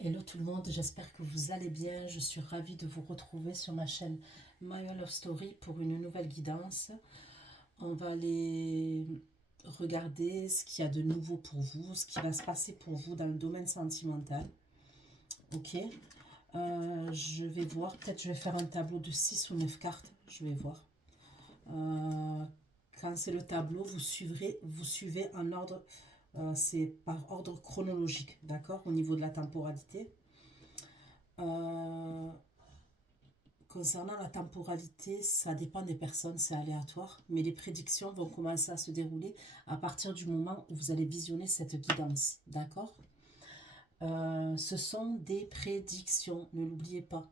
Hello tout le monde, j'espère que vous allez bien. Je suis ravie de vous retrouver sur ma chaîne My Love Story pour une nouvelle guidance. On va aller regarder ce qu'il y a de nouveau pour vous, ce qui va se passer pour vous dans le domaine sentimental. Ok. Je vais voir, peut-être je vais faire un tableau de 6 ou 9 cartes. Je vais voir. Quand c'est le tableau, vous suivez en ordre, c'est par ordre chronologique, d'accord, au niveau de la temporalité. Euh, Concernant la temporalité, ça dépend des personnes, c'est aléatoire, mais les prédictions vont commencer à se dérouler à partir du moment où vous allez visionner cette guidance, d'accord. Ce sont des prédictions, ne l'oubliez pas,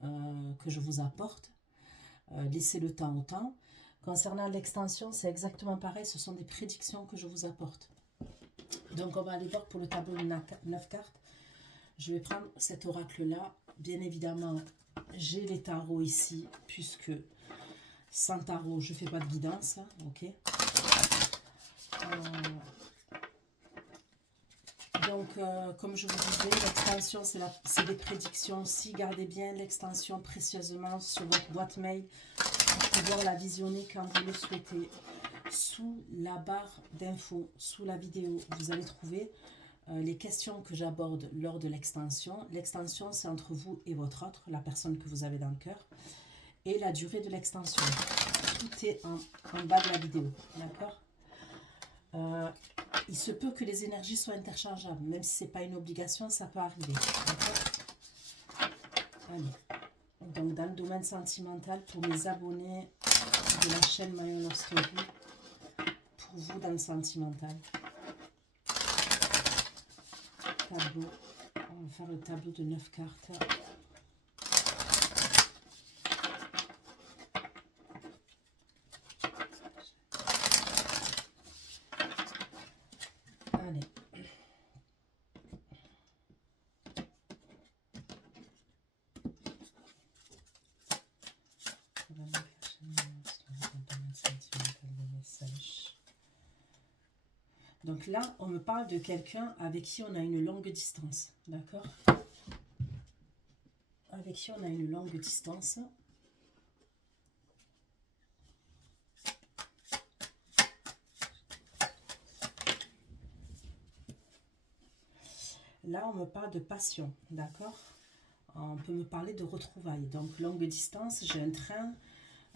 que je vous apporte. Laissez le temps au temps. Concernant l'extension, c'est exactement pareil, ce sont des prédictions que je vous apporte. Donc on va aller voir pour le tableau de 9 cartes. Je vais prendre cet oracle-là. Bien évidemment, j'ai les tarots ici, puisque sans tarot, je ne fais pas de guidance. Ok. Comme je vous disais, l'extension, c'est des prédictions. Si gardez bien l'extension précieusement sur votre boîte mail pour pouvoir la visionner quand vous le souhaitez. Sous la barre d'infos, sous la vidéo, vous allez trouver les questions que j'aborde lors de l'extension. L'extension, c'est entre vous et votre autre, la personne que vous avez dans le cœur. Et la durée de l'extension. Tout est en bas de la vidéo. D'accord. Il se peut que les énergies soient interchangeables. Même si ce n'est pas une obligation, ça peut arriver. D'accord. Allez. Donc, dans le domaine sentimental, pour les abonnés de la chaîne My Love Story, pour vous dans le sentimental. Tableau. On va faire le tableau de 9 cartes. Allez. Donc là, on me parle de quelqu'un avec qui on a une longue distance. D'accord. Avec qui on a une longue distance. Là, on me parle de passion, d'accord. On peut me parler de retrouvailles. Donc, longue distance, j'ai un train.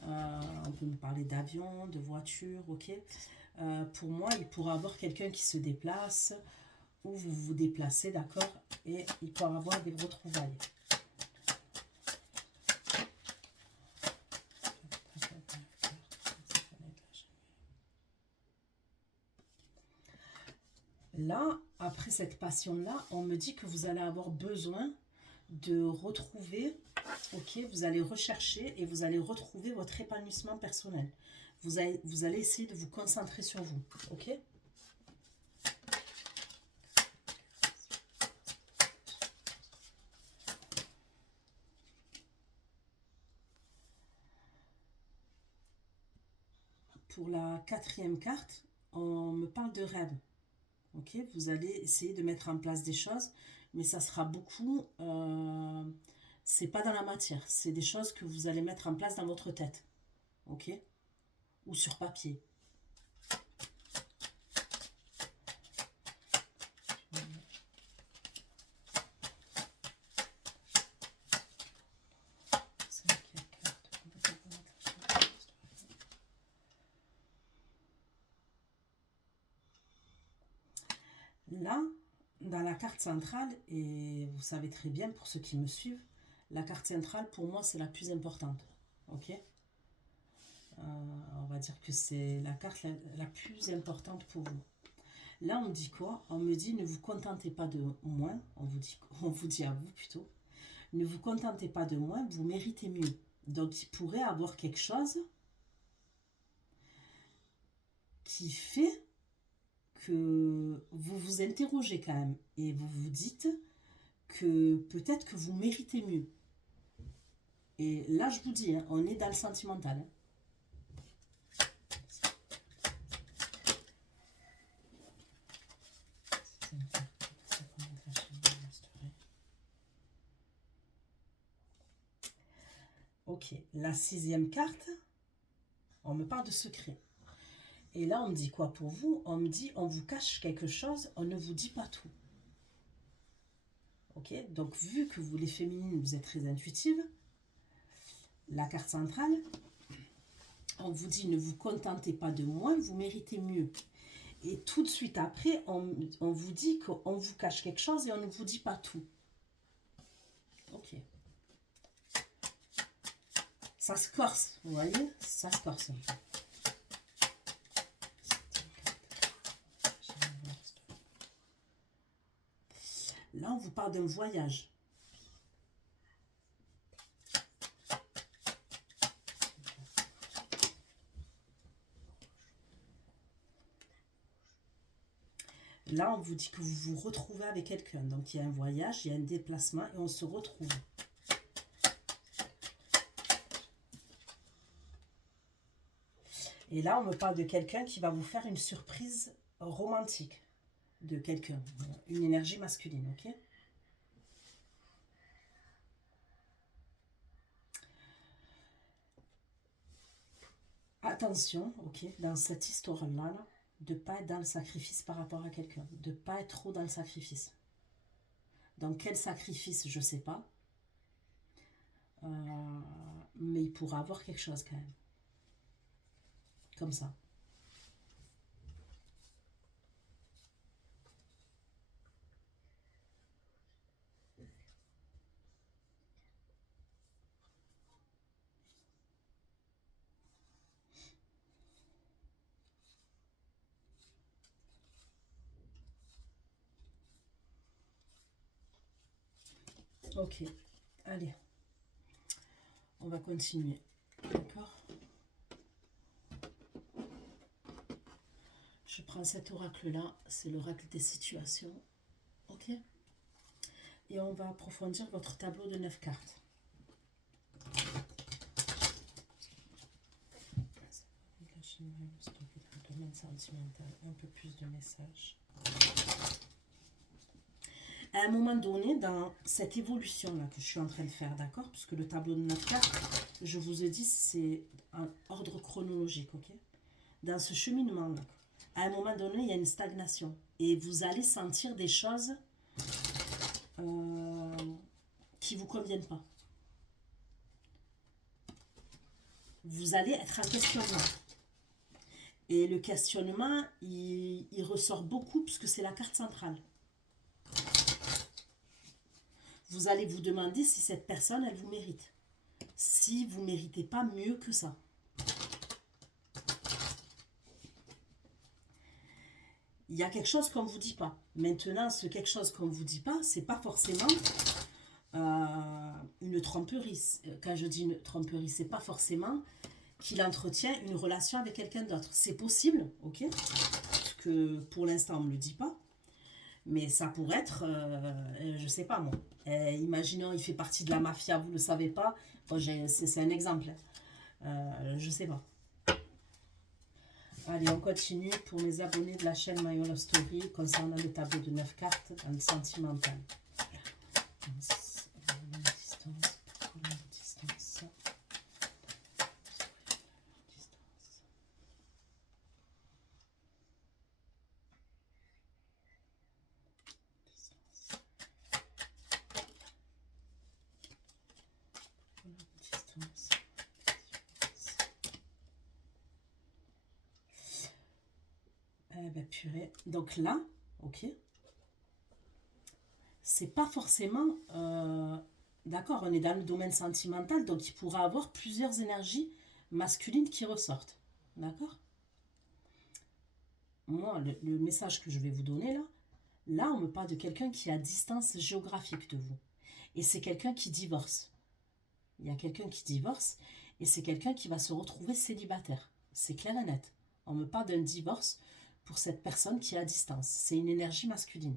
On peut me parler d'avion, de voiture, ok. Pour moi, il pourra y avoir quelqu'un qui se déplace ou vous vous déplacez, d'accord. Et il pourra y avoir des retrouvailles. Là, après cette passion-là, on me dit que vous allez avoir besoin de retrouver, ok, vous allez rechercher et vous allez retrouver votre épanouissement personnel. Vous allez essayer de vous concentrer sur vous, ok. Pour la quatrième carte, on me parle de rêve. Ok, vous allez essayer de mettre en place des choses, mais ça sera beaucoup, c'est pas dans la matière, c'est des choses que vous allez mettre en place dans votre tête, ok, ou sur papier. Là, dans la carte centrale, et vous savez très bien pour ceux qui me suivent, la carte centrale pour moi c'est la plus importante, ok. On va dire que c'est la carte la plus importante pour vous. Là, on me dit quoi? On me dit ne vous contentez pas de moins. On vous dit à vous plutôt. Ne vous contentez pas de moins, vous méritez mieux. Donc, il pourrait avoir quelque chose qui fait que vous vous interrogez quand même et vous vous dites que peut-être que vous méritez mieux. Et là, je vous dis, hein, on est dans le sentimental. Hein. Ok, la 6e carte, on me parle de secret. Et là, on me dit quoi pour vous? On me dit, on vous cache quelque chose, on ne vous dit pas tout. Ok, donc vu que vous, les féminines, vous êtes très intuitives, la carte centrale, on vous dit, ne vous contentez pas de moins, vous méritez mieux. Et tout de suite après, on vous dit qu'on vous cache quelque chose et on ne vous dit pas tout. Ok. Ça se corse, vous voyez? Ça se corse. Là, on vous parle d'un voyage. Là, on vous dit que vous vous retrouvez avec quelqu'un. Donc, il y a un voyage, il y a un déplacement et on se retrouve. Et là, on me parle de quelqu'un qui va vous faire une surprise romantique. De quelqu'un. Une énergie masculine, ok? Attention, ok, dans cette histoire-là, de ne pas être dans le sacrifice par rapport à quelqu'un. De ne pas être trop dans le sacrifice. Donc, quel sacrifice, je ne sais pas. Mais il pourra avoir quelque chose quand même. Comme ça. Ok, allez. On va continuer. D'accord? Je prends cet oracle-là. C'est l'oracle des situations. Ok? Et on va approfondir votre tableau de 9 cartes. Domaine sentimental, un peu plus de messages. À un moment donné, dans cette évolution-là que je suis en train de faire, d'accord? Puisque le tableau de 9 cartes, je vous ai dit, c'est un ordre chronologique, ok? Dans ce cheminement-là, à un moment donné, il y a une stagnation. Et vous allez sentir des choses qui ne vous conviennent pas. Vous allez être en questionnement. Et le questionnement, il ressort beaucoup puisque c'est la carte centrale. Vous allez vous demander si cette personne, elle vous mérite. Si vous ne méritez pas mieux que ça. Il y a quelque chose qu'on ne vous dit pas. Maintenant, ce quelque chose qu'on ne vous dit pas, c'est pas forcément une tromperie. Quand je dis une tromperie, c'est pas forcément qu'il entretient une relation avec quelqu'un d'autre. C'est possible, ok? Parce que pour l'instant, on ne me le dit pas. Mais ça pourrait être, je sais pas moi. Imaginons, il fait partie de la mafia, vous ne le savez pas. Bon, c'est un exemple. Je sais pas. Allez, on continue pour mes abonnés de la chaîne My Love Story concernant le tableau de 9 cartes dans le sentimental. Ben, purée. Donc là, ok, c'est pas forcément d'accord, on est dans le domaine sentimental, donc il pourra avoir plusieurs énergies masculines qui ressortent, d'accord? Moi, le message que je vais vous donner là, on me parle de quelqu'un qui est à distance géographique de vous, et c'est quelqu'un qui divorce. Il y a quelqu'un qui divorce, et c'est quelqu'un qui va se retrouver célibataire, c'est clair et net. On me parle d'un divorce pour cette personne qui est à distance, c'est une énergie masculine.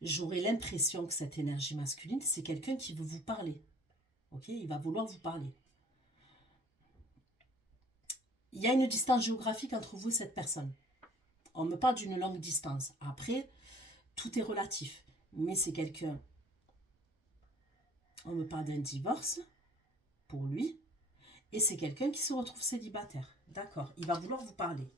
J'aurais l'impression que cette énergie masculine, c'est quelqu'un qui veut vous parler. Ok, il va vouloir vous parler. Il y a une distance géographique entre vous et cette personne. On me parle d'une longue distance. Après, tout est relatif. Mais c'est quelqu'un On me parle d'un divorce pour lui. Et c'est quelqu'un qui se retrouve célibataire. D'accord, il va vouloir vous parler.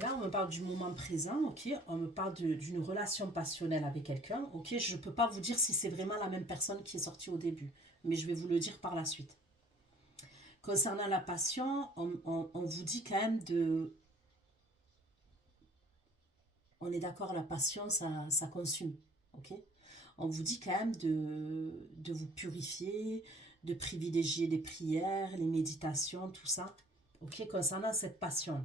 Là, on me parle du moment présent, ok? On me parle d'une relation passionnelle avec quelqu'un, ok? Je ne peux pas vous dire si c'est vraiment la même personne qui est sortie au début, mais je vais vous le dire par la suite. Concernant la passion, on vous dit quand même de... On est d'accord, la passion, ça consume, ok? On vous dit quand même de vous purifier, de privilégier les prières, les méditations, tout ça, ok? Concernant cette passion-là.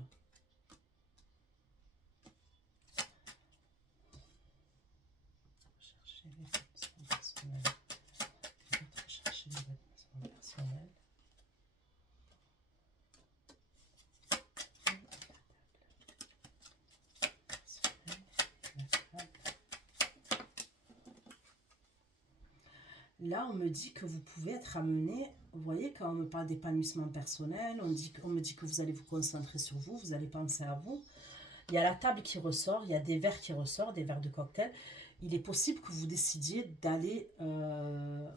Là, on me dit que vous pouvez être amené, vous voyez, quand on me parle d'épanouissement personnel, on me dit que vous allez vous concentrer sur vous, vous allez penser à vous. Il y a la table qui ressort, il y a des verres qui ressortent, des verres de cocktail. Il est possible que vous décidiez d'aller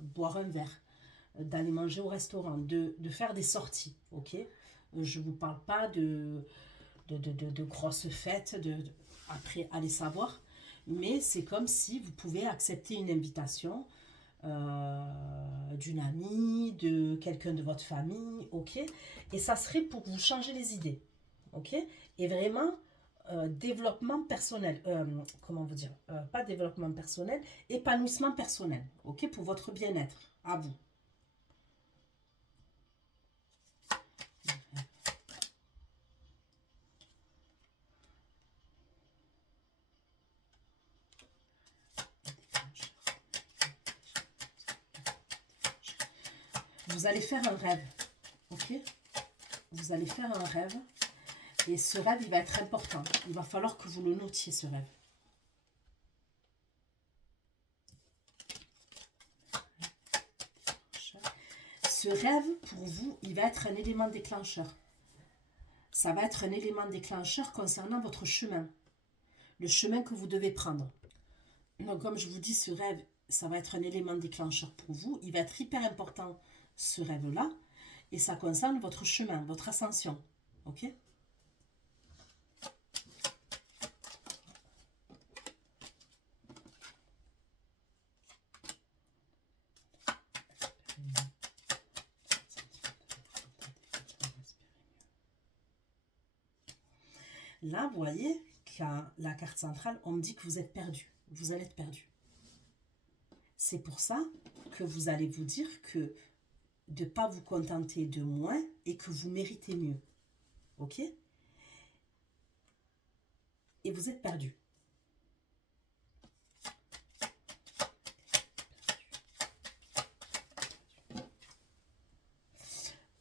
boire un verre, d'aller manger au restaurant, de faire des sorties, ok? Je ne vous parle pas de grosses fêtes, après, allez savoir. Mais c'est comme si vous pouvez accepter une invitation d'une amie, de quelqu'un de votre famille, ok? Et ça serait pour vous changer les idées, ok? Et vraiment, développement personnel, comment vous dire? Pas développement personnel, épanouissement personnel, ok? Pour votre bien-être, à vous. Vous allez faire un rêve, ok? Vous allez faire un rêve. Et ce rêve, il va être important. Il va falloir que vous le notiez, ce rêve. Ce rêve, pour vous, il va être un élément déclencheur. Ça va être un élément déclencheur concernant votre chemin. Le chemin que vous devez prendre. Donc, comme je vous dis, ce rêve, ça va être un élément déclencheur pour vous. Il va être hyper important, ce rêve-là. Et ça concerne votre chemin, votre ascension. Ok ? Là, vous voyez, la carte centrale, on me dit que vous êtes perdu. Vous allez être perdu. C'est pour ça que vous allez vous dire que de ne pas vous contenter de moins et que vous méritez mieux. Ok? Et vous êtes perdu.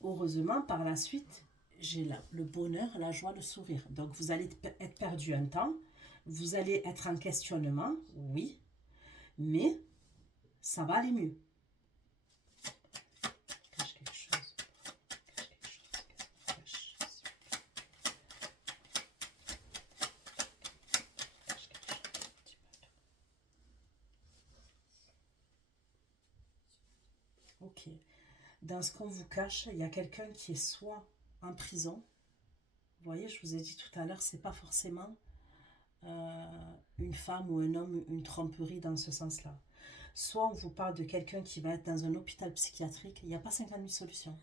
Heureusement, par la suite, j'ai le bonheur, la joie, le sourire. Donc, vous allez être perdu un temps. Vous allez être en questionnement, oui. Mais ça va aller mieux. Cache quelque chose. Ok. Dans ce qu'on vous cache, il y a quelqu'un qui est soit en prison. Vous voyez, je vous ai dit tout à l'heure, c'est pas forcément une femme ou un homme, une tromperie dans ce sens-là. Soit on vous parle de quelqu'un qui va être dans un hôpital psychiatrique, il n'y a pas 50 000 solutions.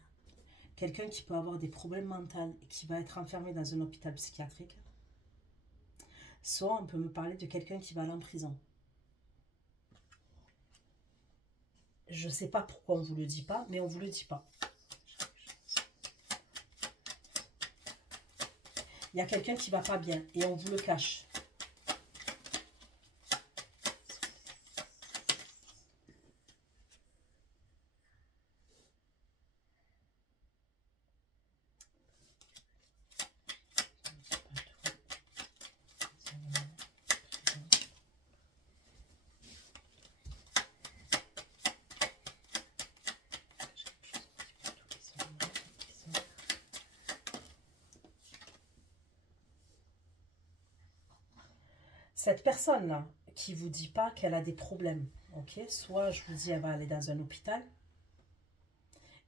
Quelqu'un qui peut avoir des problèmes mentaux et qui va être enfermé dans un hôpital psychiatrique. Soit on peut me parler de quelqu'un qui va aller en prison. Je ne sais pas pourquoi on ne vous le dit pas, mais on ne vous le dit pas. Il y a quelqu'un qui ne va pas bien et on vous le cache. Cette personne-là qui vous dit pas qu'elle a des problèmes, ok? Soit je vous dis elle va aller dans un hôpital,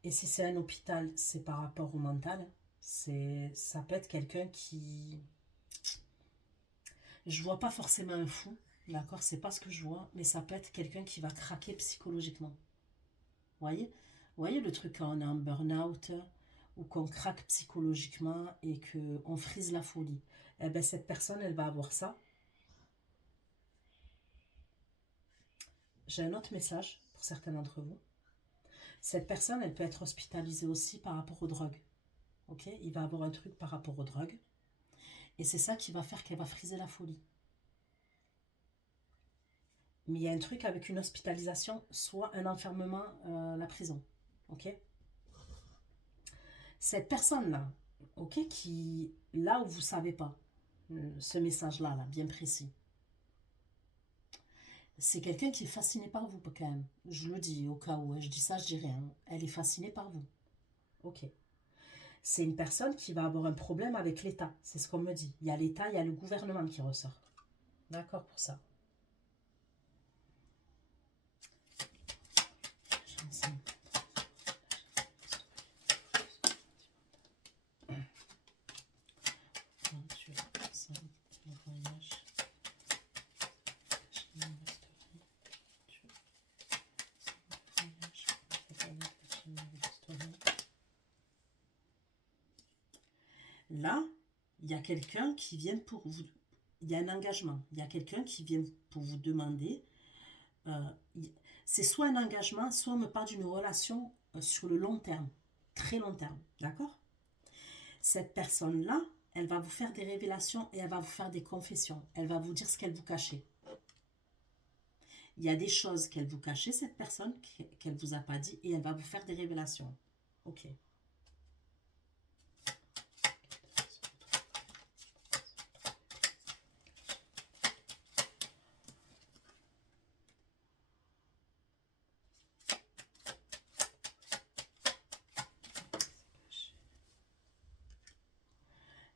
et si c'est un hôpital, c'est par rapport au mental. Ça peut être quelqu'un qui... Je vois pas forcément un fou, d'accord? C'est pas ce que je vois, mais ça peut être quelqu'un qui va craquer psychologiquement. Voyez le truc quand on est en burn-out ou qu'on craque psychologiquement et qu'on frise la folie. Eh ben, cette personne, elle va avoir ça. J'ai un autre message pour certains d'entre vous. Cette personne, elle peut être hospitalisée aussi par rapport aux drogues. Ok? Il va avoir un truc par rapport aux drogues. Et c'est ça qui va faire qu'elle va friser la folie. Mais il y a un truc avec une hospitalisation, soit un enfermement à la prison. Ok? Cette personne-là, ok, qui, là où vous ne savez pas, ce message-là, là, bien précis, c'est quelqu'un qui est fasciné par vous quand même. Je le dis au cas où, je dis ça, je dis rien. Elle est fascinée par vous. Ok. C'est une personne qui va avoir un problème avec l'État. C'est ce qu'on me dit. Il y a l'État, il y a le gouvernement qui ressort. D'accord pour ça. Là, il y a quelqu'un qui vient pour vous. Il y a un engagement. Il y a quelqu'un qui vient pour vous demander. C'est soit un engagement, soit on me parle d'une relation sur le long terme. Très long terme. D'accord? Cette personne-là, elle va vous faire des révélations et elle va vous faire des confessions. Elle va vous dire ce qu'elle vous cachait. Il y a des choses qu'elle vous cachait, cette personne, qu'elle ne vous a pas dit, et elle va vous faire des révélations. Ok.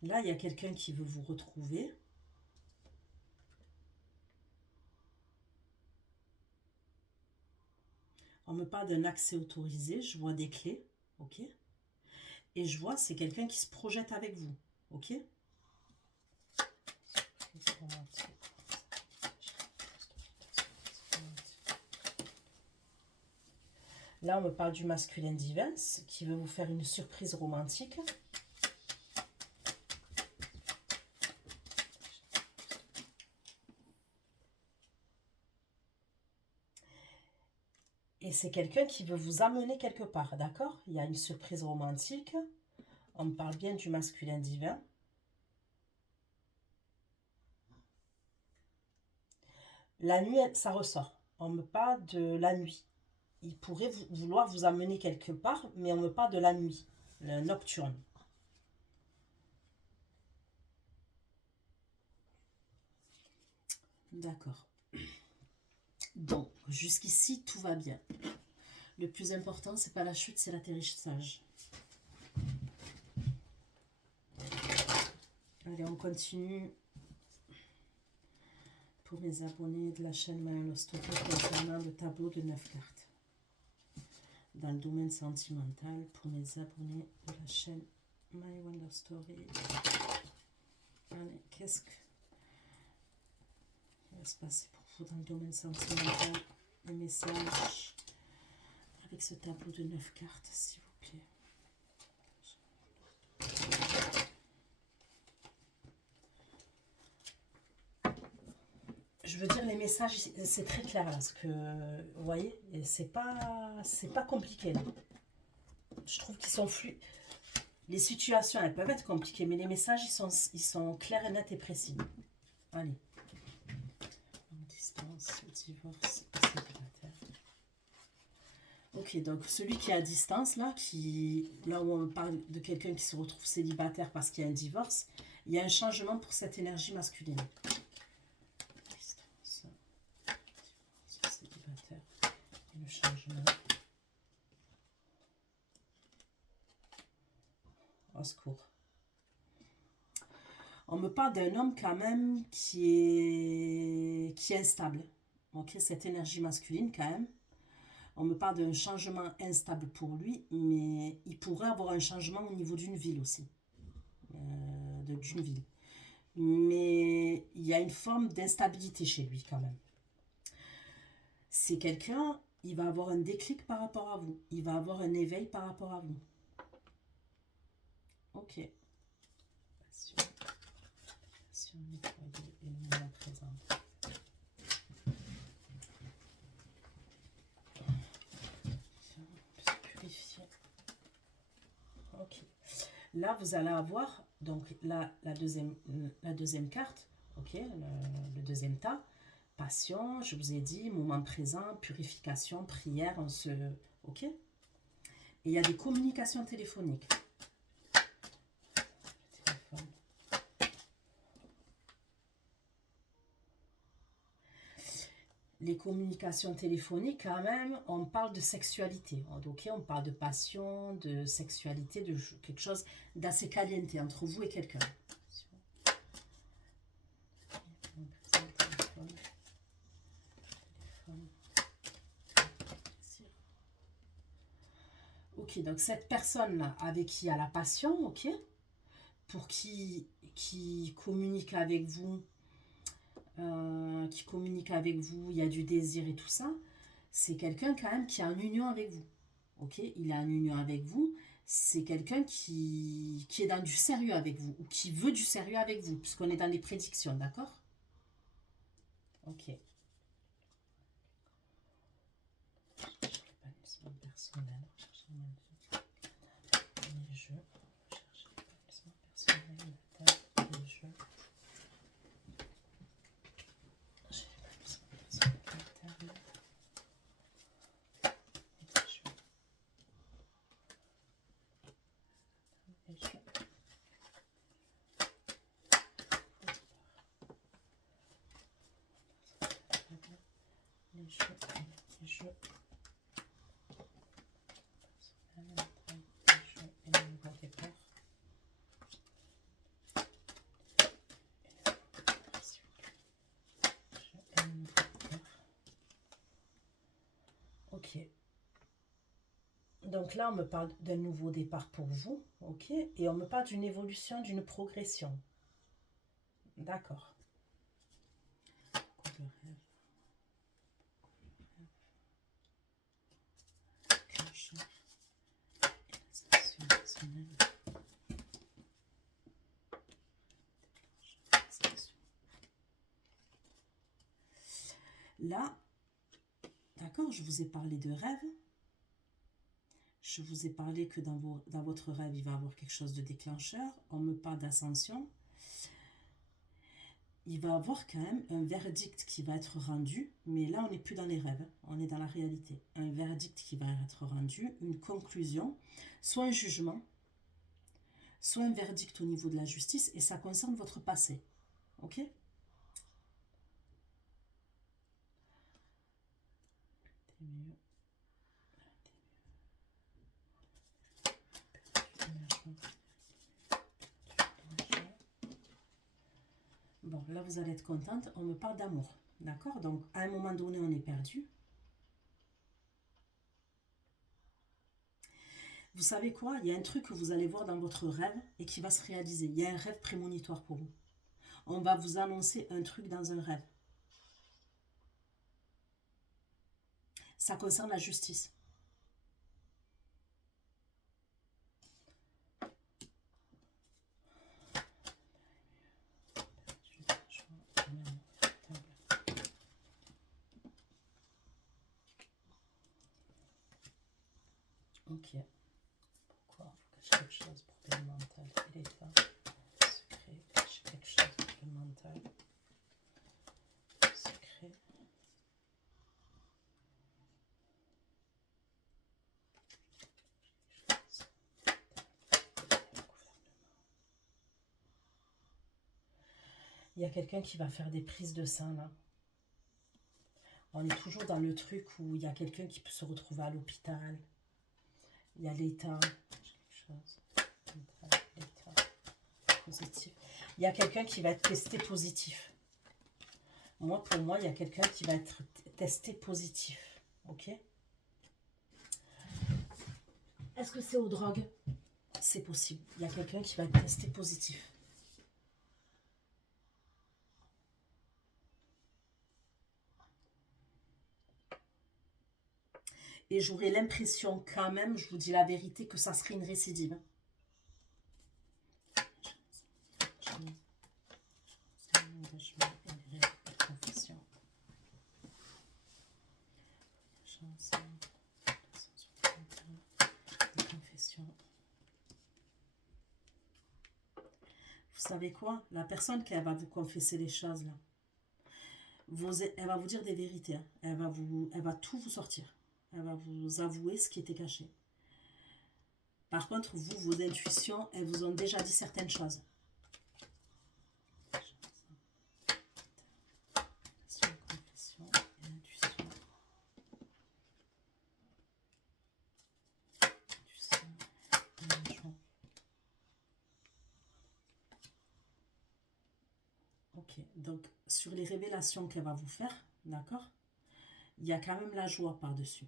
Là, il y a quelqu'un qui veut vous retrouver. On me parle d'un accès autorisé. Je vois des clés. Ok. Et je vois, c'est quelqu'un qui se projette avec vous. Ok. Là, on me parle du masculin divin qui veut vous faire une surprise romantique. Et c'est quelqu'un qui veut vous amener quelque part, d'accord? Il y a une surprise romantique. On me parle bien du masculin divin. La nuit, ça ressort. On me parle de la nuit. Il pourrait vouloir vous amener quelque part, mais on me parle de la nuit, le nocturne. D'accord. Donc, jusqu'ici, tout va bien. Le plus important, c'est pas la chute, c'est l'atterrissage. Allez, on continue. Pour mes abonnés de la chaîne Maya Love Story concernant le tableau de 9 cartes. Dans le domaine sentimental, pour mes abonnés de la chaîne My Wonder Story. Allez, qu'est-ce qui va se passer pour vous dans le domaine sentimental? Les messages avec ce tableau de 9 cartes, s'il vous plaît. Je veux dire, les messages, c'est très clair là, ce que vous voyez, et c'est pas compliqué là. Je trouve qu'ils sont fluides. Les situations, elles peuvent être compliquées, mais les messages, ils sont clairs et nets et précis. Allez. Distance, divorce, célibataire. Ok, donc celui qui est à distance, là où on parle de quelqu'un qui se retrouve célibataire parce qu'il y a un divorce, il y a un changement pour cette énergie masculine. Distance, divorce, célibataire, et le changement. Au secours. On me parle d'un homme quand même qui est instable. Ok, cette énergie masculine quand même. On me parle d'un changement instable pour lui, mais il pourrait avoir un changement au niveau d'une ville aussi. D'une ville. Mais il y a une forme d'instabilité chez lui quand même. C'est quelqu'un, il va avoir un déclic par rapport à vous. Il va avoir un éveil par rapport à vous. Ok. Passion, nettoyer et le moment présent. Purifier. Ok. Là, vous allez avoir donc la deuxième carte, ok, le deuxième tas. Passion, je vous ai dit, moment présent, purification, prière, ok. Et il y a des communications téléphoniques. Les communications téléphoniques, quand même, on parle de sexualité. Ok, on parle de passion, de sexualité, de quelque chose d'assez caliente entre vous et quelqu'un. Ok, donc cette personne-là, avec qui il y a la passion, ok, pour qui communique avec vous, il y a du désir et tout ça, c'est quelqu'un quand même qui est en union avec vous. Ok, il est en union avec vous, c'est quelqu'un qui est dans du sérieux avec vous, ou qui veut du sérieux avec vous, puisqu'on est dans des prédictions, d'accord? Ok. Épanouissement personnel, les jeux, chercher l'épanouissement personnel, la table, les jeux. Les jeux, les jeux. Ok. Donc là, on me parle d'un nouveau départ pour vous, ok? Et on me parle d'une évolution, d'une progression. D'accord. Là, d'accord, je vous ai parlé de rêve. Je vous ai parlé que dans votre rêve, il va y avoir quelque chose de déclencheur. On me parle d'ascension. Il va y avoir quand même un verdict qui va être rendu, mais là, on n'est plus dans les rêves, on est dans la réalité. Un verdict qui va être rendu, une conclusion, soit un jugement, soit un verdict au niveau de la justice, et ça concerne votre passé. Ok? Bon, là, vous allez être contente. On me parle d'amour. D'accord? Donc, à un moment donné, on est perdu. Vous savez quoi? Il y a un truc que vous allez voir dans votre rêve et qui va se réaliser. Il y a un rêve prémonitoire pour vous. On va vous annoncer un truc dans un rêve. Ça concerne la justice. Ok. Pourquoi faut cacher quelque chose pour le mental et l'état secret? Cacher quelque chose pour le mental secret. Il y a quelqu'un qui va faire des prises de sang là. On est toujours dans le truc où il y a quelqu'un qui peut se retrouver à l'hôpital. Il y a l'état. Quelque chose. L'état. positif. Il y a quelqu'un qui va être testé positif. Moi, pour moi, il y a quelqu'un qui va être testé positif. Ok? Est-ce que c'est aux drogues? C'est possible. Il y a quelqu'un qui va être testé positif. Et j'aurais l'impression quand même, je vous dis la vérité, que ça serait une récidive. Vous savez quoi? La personne qui va vous confesser les choses, là, elle va vous dire des vérités. Hein. Elle va tout vous sortir. Elle va vous avouer ce qui était caché. Par contre, vous, vos intuitions, elles vous ont déjà dit certaines choses. Ok, donc sur les révélations qu'elle va vous faire, d'accord, il y a quand même la joie par-dessus.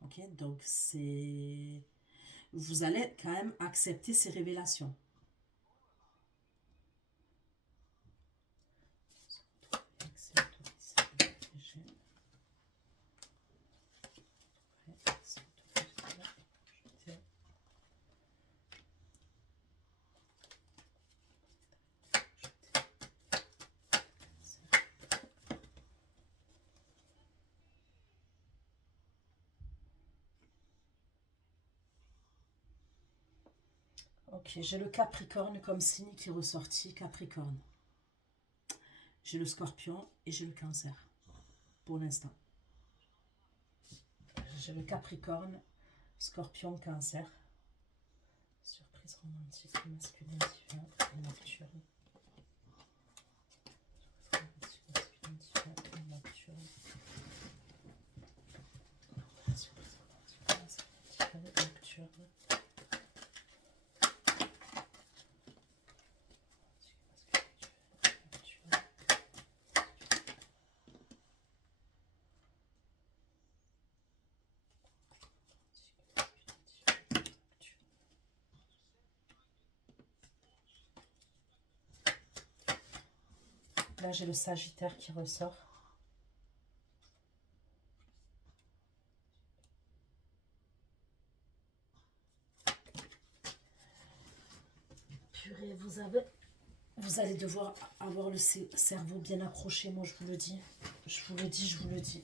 Ok, donc c'est... Vous allez quand même accepter ces révélations. Ok, j'ai le Capricorne comme signe qui est ressorti, Capricorne. J'ai le Scorpion et j'ai le Cancer, pour l'instant. J'ai le Capricorne, Scorpion, Cancer. Surprise romantique, masculin divin et nocturne. Romantique, masculin divin et nocturne. Surprise romantique, masculin divin et nocturne. Là, j'ai le Sagittaire qui ressort. Purée, vous allez devoir avoir le cerveau bien accroché, moi je vous le dis. Je vous le dis, je vous le dis.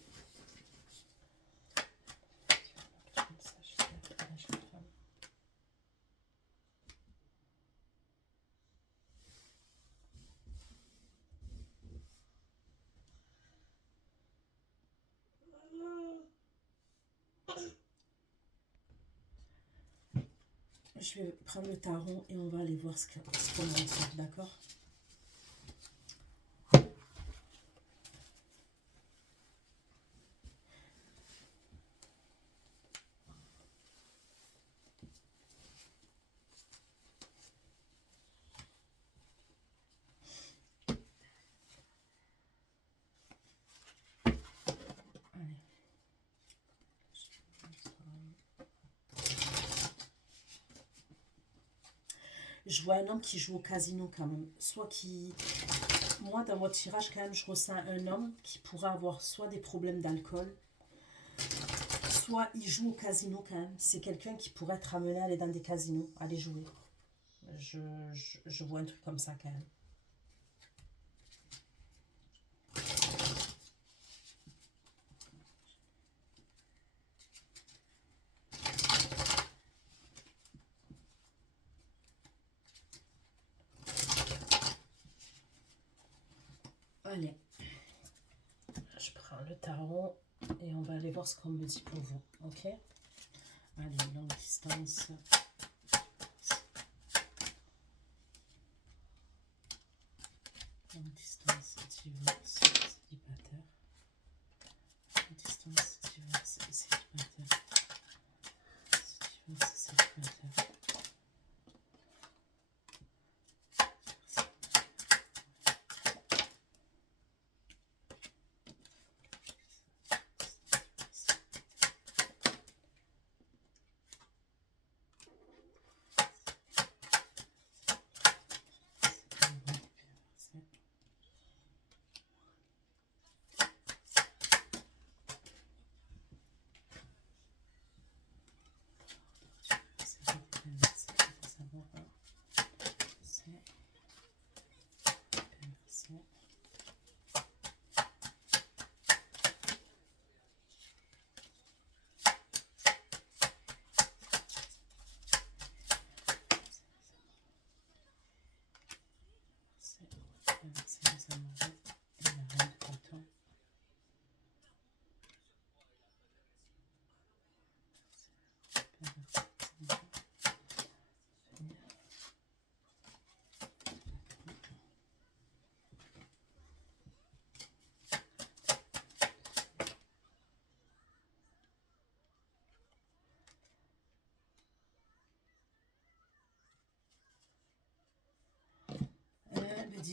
Je vais prendre le tarot et on va aller voir ce qu'on retrouve, d'accord? Allez. Je vois un homme qui joue au casino quand même. Soit qui... Moi, dans votre tirage, quand même, je ressens un homme qui pourrait avoir soit des problèmes d'alcool, soit il joue au casino quand même. C'est quelqu'un qui pourrait être amené à aller dans des casinos, aller jouer. Je vois un truc comme ça quand même. Allez, je prends le tarot et on va aller voir ce qu'on me dit pour vous, ok? Allez, longue distance. Longue distance, divorce, célibataire. Longue distance, divorce, célibataire. Divorce, célibataire.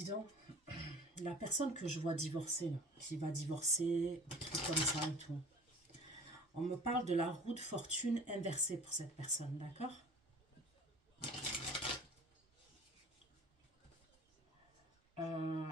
dis donc, la personne que je vois divorcer, là, qui va divorcer, des trucs comme ça et tout, on me parle de la roue de fortune inversée pour cette personne, d'accord? euh,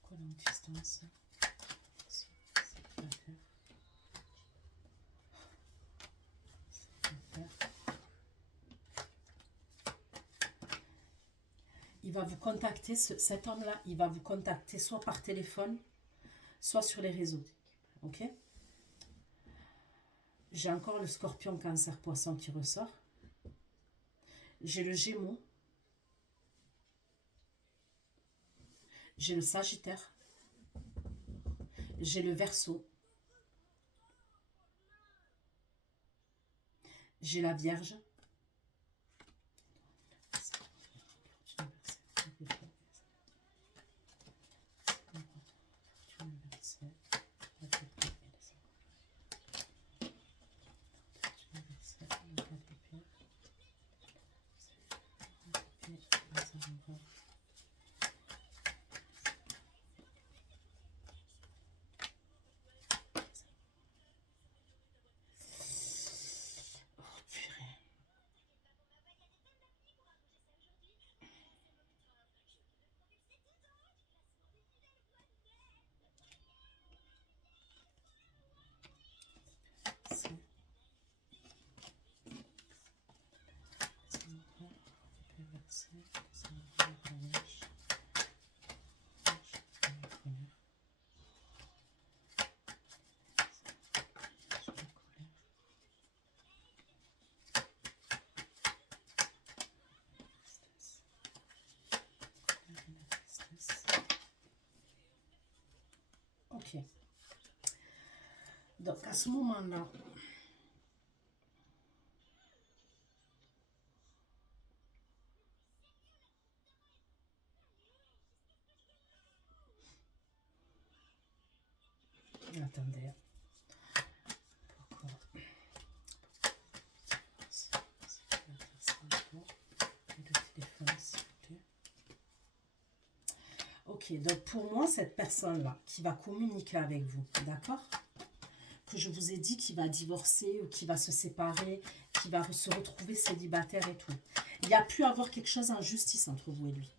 Pourquoi longue distance? Il va vous contacter, cet homme-là, il va vous contacter soit par téléphone, soit sur les réseaux. Ok? J'ai encore le scorpion, cancer, poisson qui ressort. J'ai le gémeaux. J'ai le sagittaire. J'ai le verseau. J'ai la vierge. Ok. Donc à ce moment-là, attendez. Pourquoi? Ok, donc pour moi, cette personne-là qui va communiquer avec vous, d'accord? Que je vous ai dit qu'il va divorcer ou qu'il va se séparer, qu'il va se retrouver célibataire et tout. Il y a pu avoir quelque chose en justice entre vous et lui,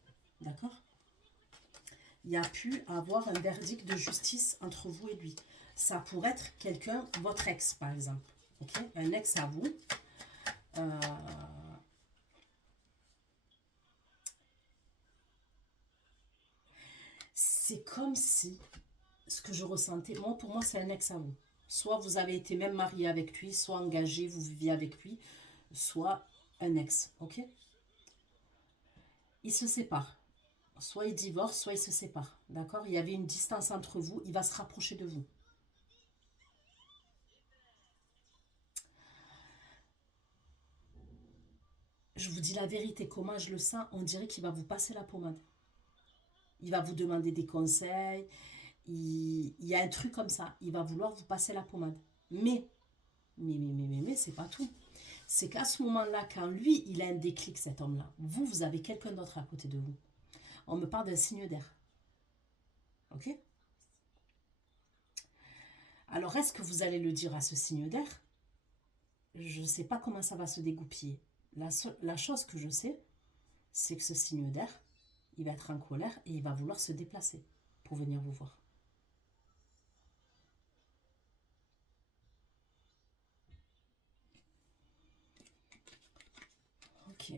d'accord? Il y a pu avoir un verdict de justice entre vous et lui. Ça pourrait être quelqu'un, votre ex par exemple, ok? Un ex à vous. C'est comme si, ce que je ressentais, moi pour moi c'est un ex à vous. Soit vous avez été même marié avec lui, soit engagé, vous viviez avec lui, soit un ex, ok? Il se sépare. Soit il divorce, soit il se sépare, d'accord? Il y avait une distance entre vous, il va se rapprocher de vous. Je vous dis la vérité, comment je le sens, on dirait qu'il va vous passer la pommade. Il va vous demander des conseils, il y a un truc comme ça, il va vouloir vous passer la pommade. Mais, c'est pas tout. C'est qu'à ce moment-là, quand lui, il a un déclic, cet homme-là, vous avez quelqu'un d'autre à côté de vous. On me parle d'un signe d'air. Ok? Alors, est-ce que vous allez le dire à ce signe d'air? Je ne sais pas comment ça va se dégoupiller. La chose que je sais, c'est que ce signe d'air, il va être en colère et il va vouloir se déplacer pour venir vous voir. Ok.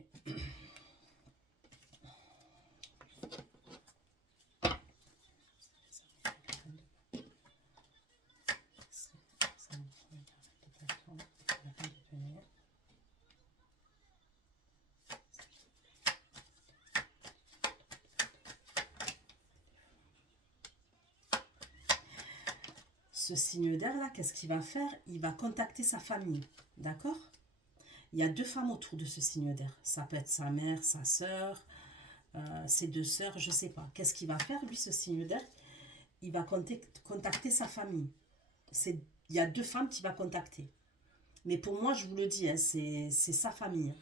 ce signe d'air là, qu'est-ce qu'il va faire? Il va contacter sa famille, d'accord? Il y a deux femmes autour de ce signe d'air. Ça peut être sa mère, sa sœur, ses deux sœurs, je ne sais pas. Qu'est-ce qu'il va faire, lui, ce signe d'air? Il va contacter sa famille. Il y a deux femmes qu'il va contacter. Mais pour moi, je vous le dis, hein, c'est sa famille.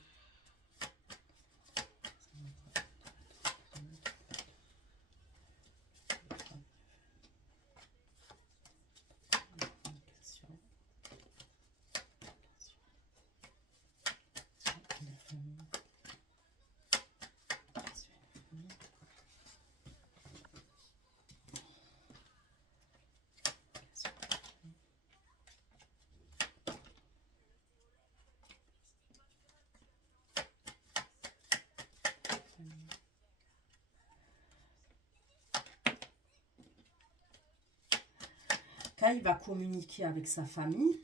Quand il va communiquer avec sa famille,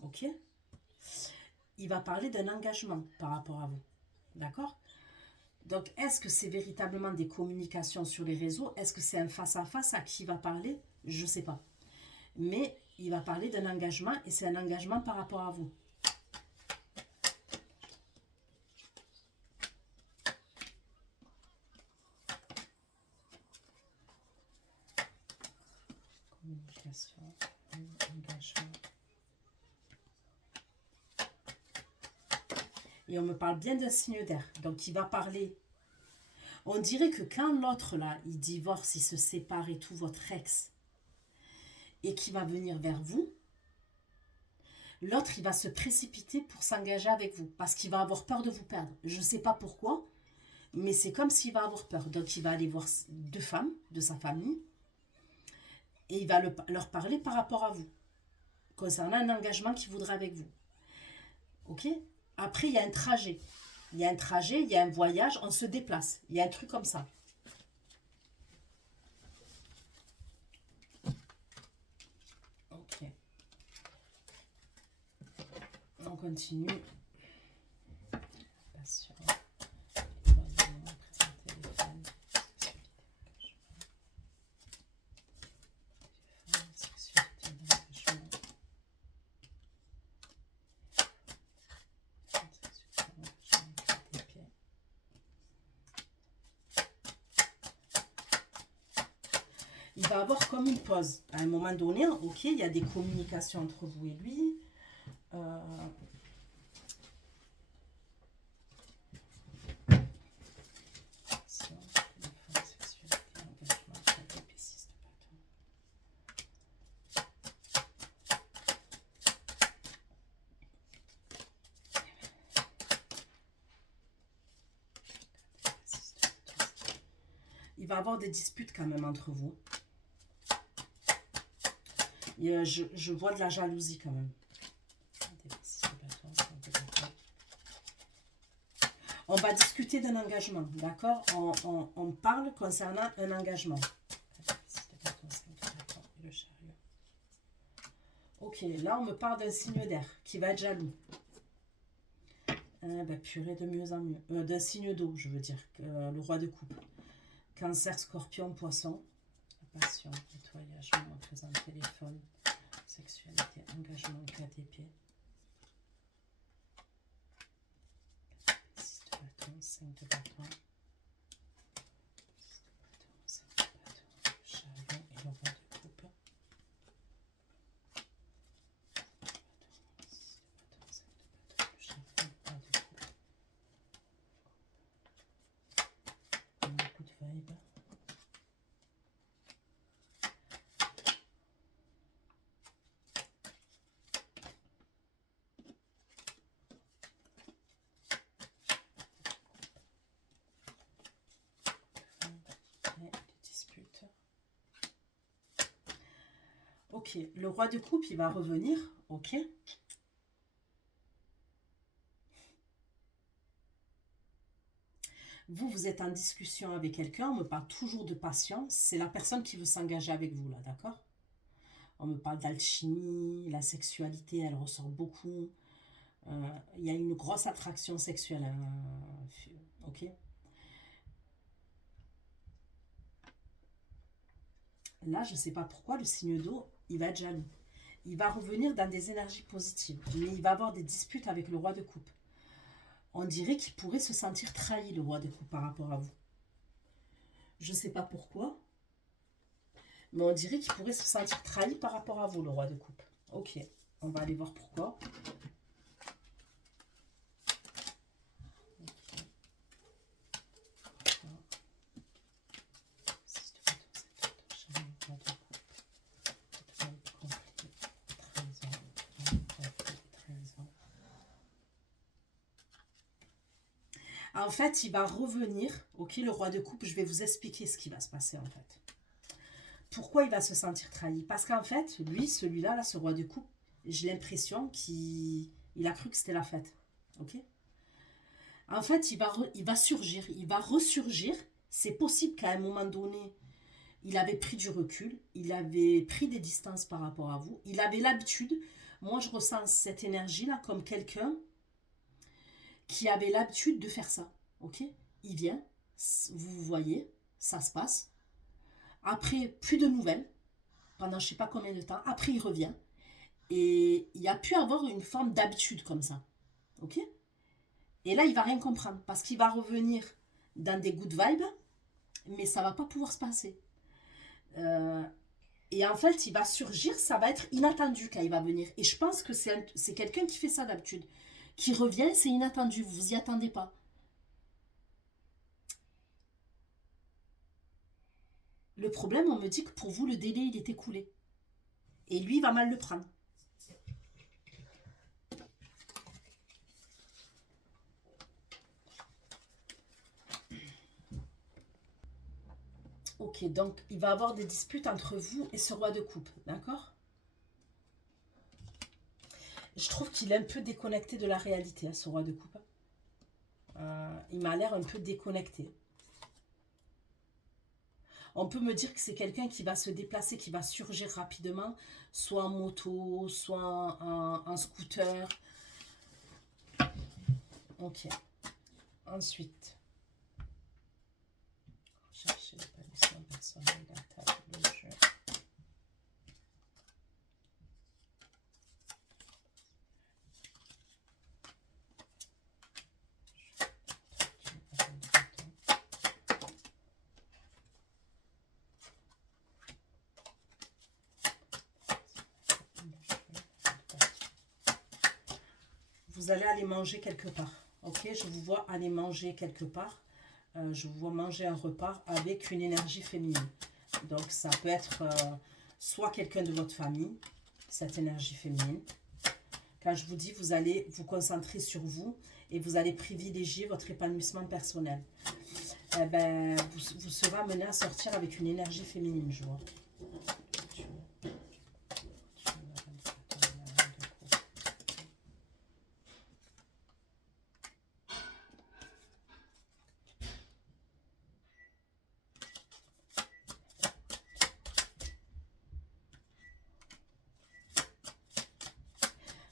ok, il va parler d'un engagement par rapport à vous. D'accord? Donc, est-ce que c'est véritablement des communications sur les réseaux? Est-ce que c'est un face-à-face à qui il va parler? Je ne sais pas. Mais il va parler d'un engagement et c'est un engagement par rapport à vous. Communication, engagement. Et on me parle bien d'un signe d'air. Donc, il va parler. On dirait que quand l'autre, là, il divorce, il se sépare et tout, votre ex, et qu'il va venir vers vous, l'autre, il va se précipiter pour s'engager avec vous. Parce qu'il va avoir peur de vous perdre. Je ne sais pas pourquoi, mais c'est comme s'il va avoir peur. Donc, il va aller voir deux femmes de sa famille et il va leur parler par rapport à vous, concernant un engagement qu'il voudra avec vous. Ok? Après, il y a un trajet. Il y a un trajet, il y a un voyage, on se déplace. Il y a un truc comme ça. Ok. On continue. Passion. Il va avoir comme une pause. À un moment donné, ok, il y a des communications entre vous et lui. Il va y avoir des disputes quand même entre vous. Et, je vois de la jalousie quand même. On va discuter d'un engagement, d'accord? On parle concernant un engagement. Ok, là on me parle d'un signe d'air qui va être jaloux. Purée, de mieux en mieux. D'un signe d'eau, je veux dire. Le roi de coupe. Cancer, scorpion, poisson. Passion, nettoyage, présent, téléphone, sexualité, engagement, KTP. 6 de bâton, 5 de bâton. 5 de bâton, chariot et le roi de coupe. Beaucoup de vibe. Ok, le roi de coupe, il va revenir, ok. Vous êtes en discussion avec quelqu'un, on me parle toujours de patience, c'est la personne qui veut s'engager avec vous, là, d'accord? On me parle d'alchimie, la sexualité, elle ressort beaucoup. Il y a une grosse attraction sexuelle, ok. là, je ne sais pas pourquoi, le signe d'eau, il va être jaloux. Il va revenir dans des énergies positives, mais il va avoir des disputes avec le roi de coupe. On dirait qu'il pourrait se sentir trahi, le roi de coupe, par rapport à vous. Je ne sais pas pourquoi, mais on dirait qu'il pourrait se sentir trahi par rapport à vous, le roi de coupe. Ok, on va aller voir pourquoi. En fait, il va revenir. Ok, le roi de coupe, je vais vous expliquer ce qui va se passer en fait. Pourquoi il va se sentir trahi? Parce qu'en fait, lui, celui-là, là, ce roi de coupe, j'ai l'impression qu'il a cru que c'était la fête. Ok? En fait, il va surgir, il va ressurgir. C'est possible qu'à un moment donné, il avait pris du recul, il avait pris des distances par rapport à vous, il avait l'habitude. Moi, je ressens cette énergie-là comme quelqu'un qui avait l'habitude de faire ça. Ok? Il vient, vous voyez, ça se passe. Après, plus de nouvelles, pendant je ne sais pas combien de temps. Après, il revient. Et il a pu avoir une forme d'habitude comme ça. Ok? Et là, il va rien comprendre parce qu'il va revenir dans des good vibes, mais ça va pas pouvoir se passer. Euh, et en fait, il va surgir, ça va être inattendu quand il va venir. Et je pense que c'est quelqu'un qui fait ça d'habitude. Qui revient, c'est inattendu, vous vous y attendez pas. Le problème, on me dit que pour vous, le délai, il est écoulé. Et lui, il va mal le prendre. Ok, donc il va avoir des disputes entre vous et ce roi de coupe, d'accord? Je trouve qu'il est un peu déconnecté de la réalité, hein, ce roi de coupe. Il m'a l'air un peu déconnecté. On peut me dire que c'est quelqu'un qui va se déplacer, qui va surgir rapidement, soit en moto, soit en scooter. Ok. Ensuite, chercher l'épanouissement personnel, la table, le jeu. Vous allez aller manger quelque part. Ok, je vous vois aller manger quelque part. Je vous vois manger un repas avec une énergie féminine. Donc ça peut être soit quelqu'un de votre famille, cette énergie féminine. Quand je vous dis, vous allez vous concentrer sur vous et vous allez privilégier votre épanouissement personnel. Eh ben, vous serez amené à sortir avec une énergie féminine, je vois.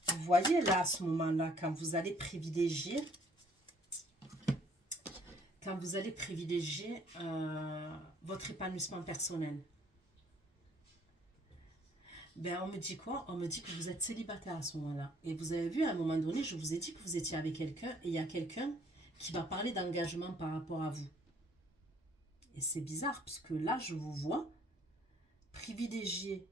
Vous voyez là, à ce moment-là, quand vous allez privilégier votre épanouissement personnel. Ben, on me dit quoi? On me dit que vous êtes célibataire à ce moment-là. Et vous avez vu, à un moment donné, je vous ai dit que vous étiez avec quelqu'un et il y a quelqu'un qui va parler d'engagement par rapport à vous. Et c'est bizarre, parce que là, je vous vois privilégier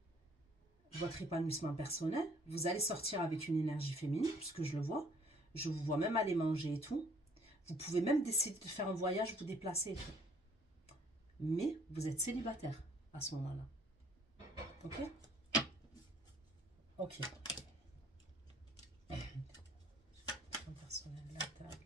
votre épanouissement personnel. Vous allez sortir avec une énergie féminine, puisque je le vois. Je vous vois même aller manger et tout. Vous pouvez même décider de faire un voyage, vous déplacer et tout. Mais vous êtes célibataire à ce moment-là. Ok? Ok. Personnel, la table.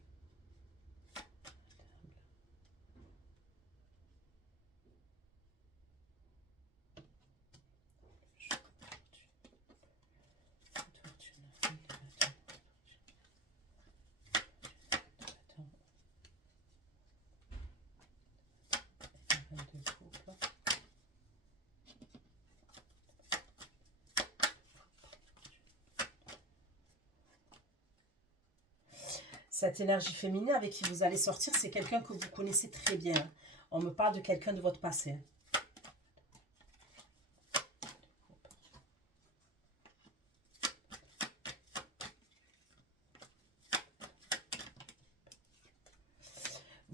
Cette énergie féminine avec qui vous allez sortir, c'est quelqu'un que vous connaissez très bien. On me parle de quelqu'un de votre passé.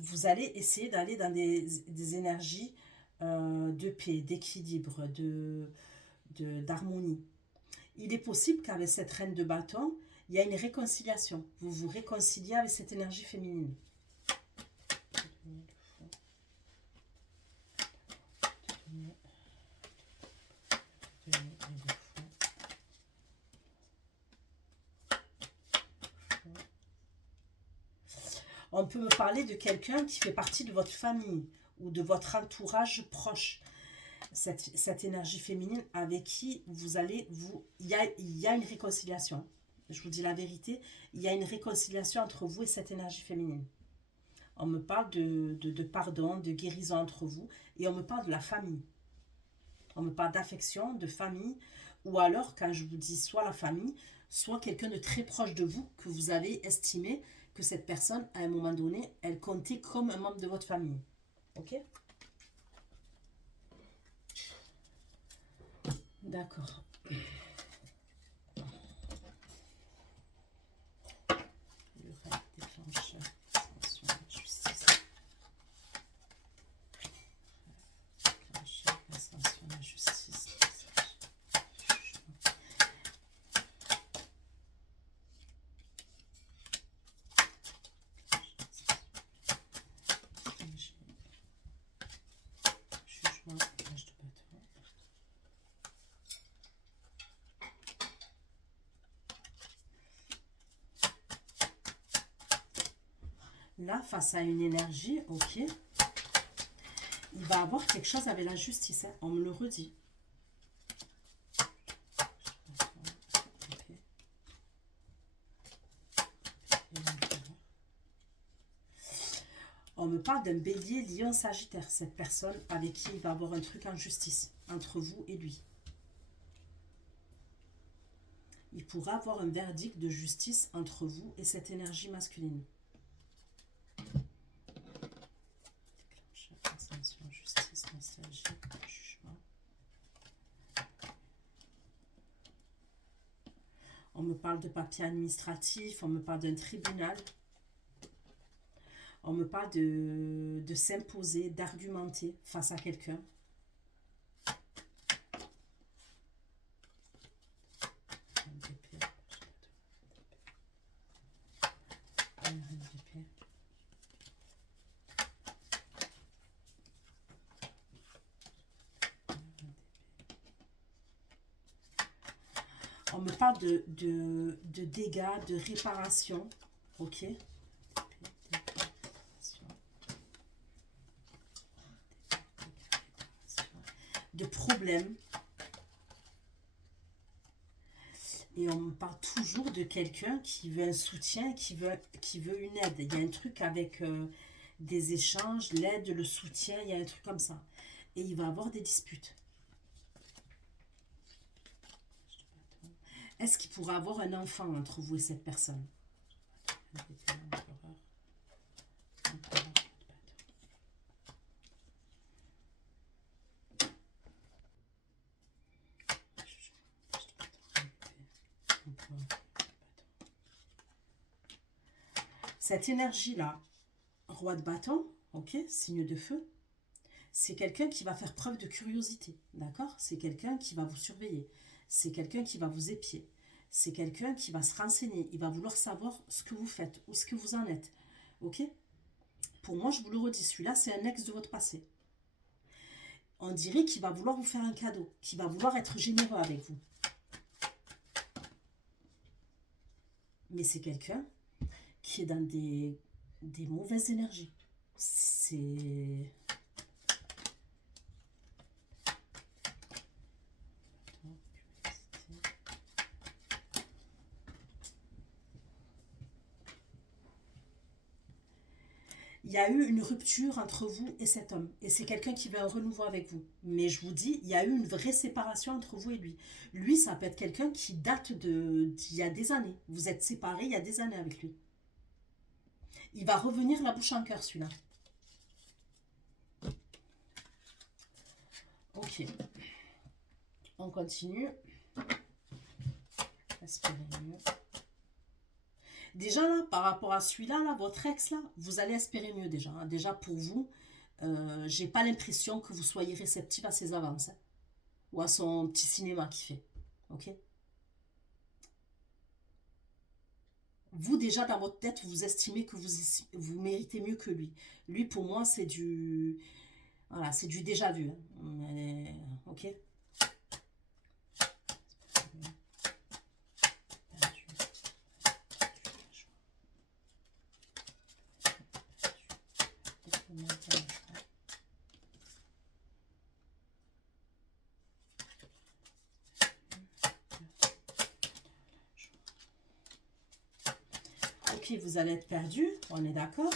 vous allez essayer d'aller dans des énergies de paix, d'équilibre, d'harmonie. Il est possible qu'avec cette reine de bâton, il y a une réconciliation. Vous vous réconciliez avec cette énergie féminine. On peut me parler de quelqu'un qui fait partie de votre famille ou de votre entourage proche. Cette énergie féminine avec qui vous allez il y a une réconciliation. Je vous dis la vérité, il y a une réconciliation entre vous et cette énergie féminine. On me parle de pardon, de guérison entre vous, et on me parle de la famille. On me parle d'affection, de famille, ou alors quand je vous dis soit la famille, soit quelqu'un de très proche de vous que vous avez estimé que cette personne, à un moment donné, elle comptait comme un membre de votre famille. Ok? D'accord. Le rêve déclencheur, ascension, justice. Déclencheur, ascension, justice. Jugement, page de bâton. Là, face à une énergie, ok, il va avoir quelque chose avec la justice, hein, on me le redit. On me parle d'un bélier lion sagittaire, cette personne avec qui il va avoir un truc en justice, entre vous et lui. Il pourra avoir un verdict de justice entre vous et cette énergie masculine. Ascension, justice, nostalgie, jugement. On me parle de papier administratif, on me parle d'un tribunal. On me parle de s'imposer, d'argumenter face à quelqu'un. On me parle de dégâts, de réparation. Ok. De problèmes. Et on me parle toujours de quelqu'un qui veut un soutien, qui veut une aide. Il y a un truc avec des échanges, l'aide, le soutien, il y a un truc comme ça. Et il va avoir des disputes. Est-ce qu'il pourra avoir un enfant entre vous et cette personne? Cette énergie-là, roi de bâton, ok, signe de feu, c'est quelqu'un qui va faire preuve de curiosité, d'accord? C'est quelqu'un qui va vous surveiller, c'est quelqu'un qui va vous épier, c'est quelqu'un qui va se renseigner, il va vouloir savoir ce que vous faites, ou ce que vous en êtes, ok? Pour moi, je vous le redis, celui-là, c'est un ex de votre passé. On dirait qu'il va vouloir vous faire un cadeau, qu'il va vouloir être généreux avec vous. Mais c'est quelqu'un qui est dans des mauvaises énergies. C'est... Il y a eu une rupture entre vous et cet homme. Et c'est quelqu'un qui veut un renouveau avec vous. Mais je vous dis, il y a eu une vraie séparation entre vous et lui. Lui, ça peut être quelqu'un qui date d'il y a des années. Vous êtes séparés il y a des années avec lui. Il va revenir la bouche en cœur, celui-là. Ok. On continue. Respirez mieux. Déjà là, par rapport à celui-là, là, votre ex là, vous allez espérer mieux déjà, hein. Déjà pour vous, j'ai pas l'impression que vous soyez réceptif à ses avances, hein, ou à son petit cinéma qu'il fait. Ok? Vous déjà dans votre tête, vous estimez que vous méritez mieux que lui. Lui pour moi c'est du, voilà, c'est du déjà vu, hein. Ok? Ok, vous allez être perdu, on est d'accord?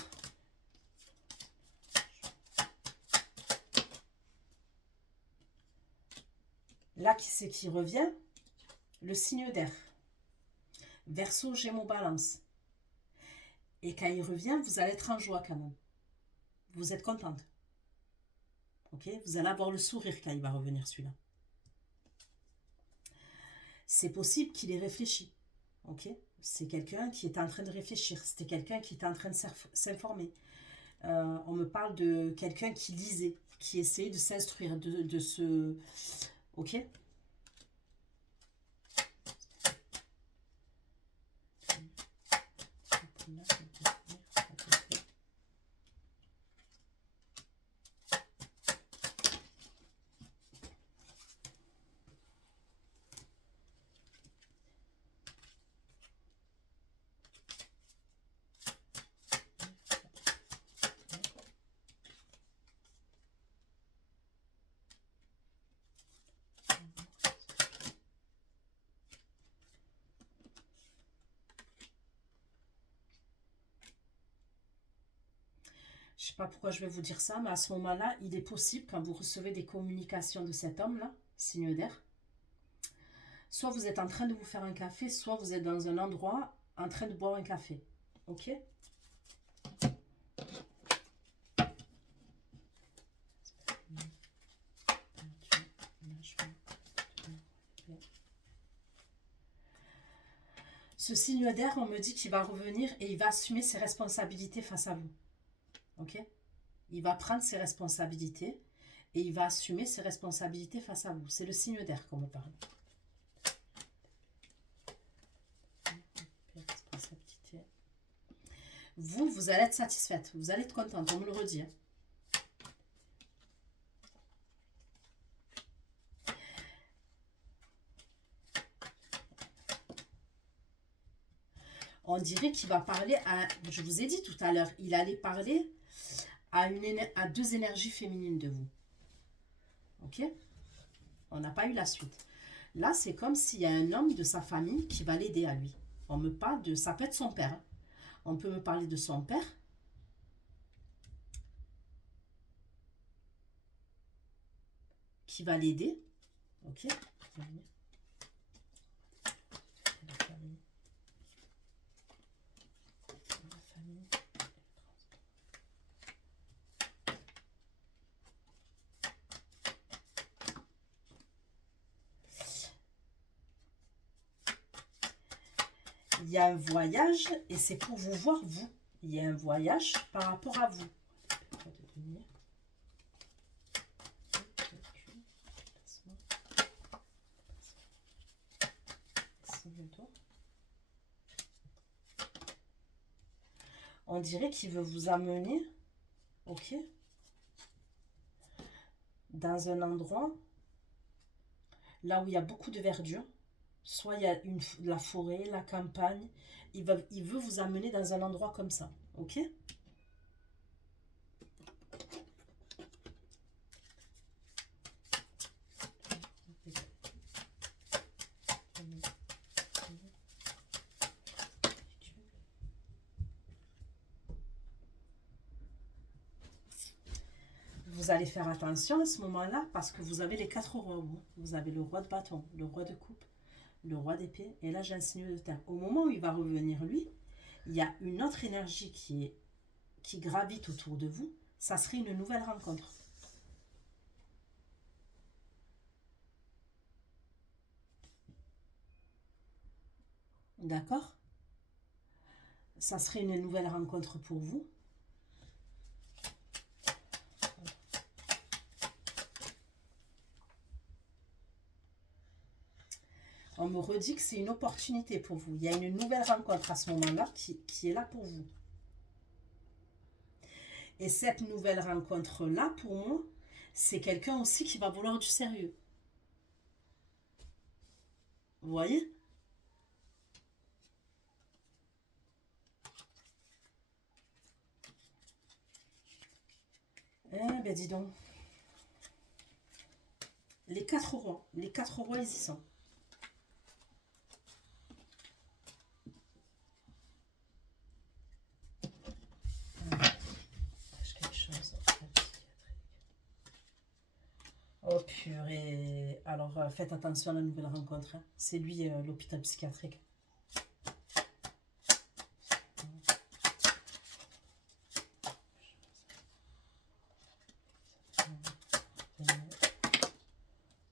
Là, qui c'est qui revient? Le signe d'air. Verseau, Gémeaux, Balance. Et quand il revient, vous allez être en joie quand même. Vous êtes contente. Ok? Vous allez avoir le sourire quand il va revenir celui-là. C'est possible qu'il ait réfléchi. Ok? C'est quelqu'un qui est en train de réfléchir. C'était quelqu'un qui était en train de s'informer. On me parle de quelqu'un qui lisait, qui essayait de s'instruire, de se... Ok? Je sais pas pourquoi je vais vous dire ça, mais à ce moment-là, il est possible, quand vous recevez des communications de cet homme-là, signe d'air, soit vous êtes en train de vous faire un café, soit vous êtes dans un endroit en train de boire un café. Ok? Ce signe d'air, on me dit qu'il va revenir et il va assumer ses responsabilités face à vous. Ok? Il va prendre ses responsabilités et il va assumer ses responsabilités face à vous. C'est le signe d'air qu'on me parle. Vous, vous allez être satisfaite. Vous allez être contente, on me le redit, hein. On dirait qu'il va parler à... Je vous ai dit tout à l'heure, il allait parler à deux énergies féminines de vous. Ok? On n'a pas eu la suite. Là, c'est comme s'il y a un homme de sa famille qui va l'aider à lui. On me parle de... Ça peut être son père, hein. On peut me parler de son père qui va l'aider. Ok? Il y a un voyage et c'est pour vous voir, vous. Il y a un voyage par rapport à vous. On dirait qu'il veut vous amener, ok, dans un endroit là où il y a beaucoup de verdure. Soit il y a la forêt, la campagne. Il veut vous amener dans un endroit comme ça, ok? Vous allez faire attention à ce moment-là parce que vous avez les quatre rois. Vous avez le roi de bâton, le roi de coupe, le roi d'épée et là j'ai un signe de terre. Au moment où il va revenir lui, il y a une autre énergie qui gravite autour de vous. Ça serait une nouvelle rencontre. D'accord? Ça serait une nouvelle rencontre pour vous. On me redit que c'est une opportunité pour vous. Il y a une nouvelle rencontre à ce moment-là qui est là pour vous. Et cette nouvelle rencontre-là, pour moi, c'est quelqu'un aussi qui va vouloir du sérieux. Vous voyez? Eh ben dis donc. Les 4 rois. Les 4 rois, ils y sont. Quelque chose. Oh purée. Alors faites attention à la nouvelle rencontre. Hein. C'est lui l'hôpital psychiatrique.